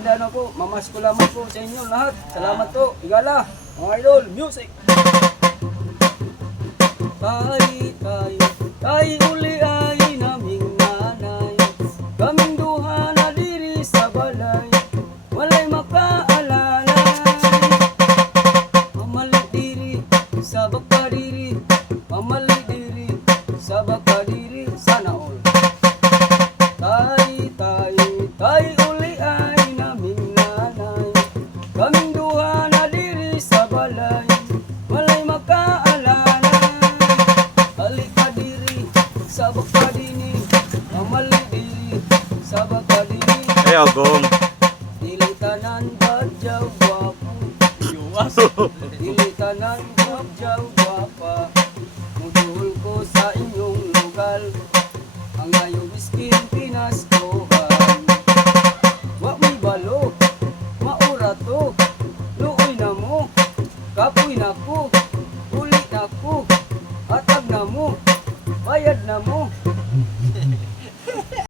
tindahan po. Mamas ko lamang po sa inyo lahat. Salamat po. Igala. Mga idol, music. Tay uli ay naming nanay. Kaming duha na diri sa balay. Walay makaalalay. Mamali diri sa bakadiri. Mamali diri sa bakadiri. Sana all. Tay uli ay naming nanay. Kaming duha na diri sa balay. Walay makaalalay. Halika diri sa bakadini. Mamali diri sa bakadiri. Ayaw, gong. Dili tanan badyaw gwapo. Iwas. Dili tanan badyaw gwapa. Muduhol ko sa inyong lugar. Ang ayaw miskin pinaskohan. Wa may balo, maura to. Luoy na mo, kapoy na ko. Uli na ko, atag na mo, bayad na mo.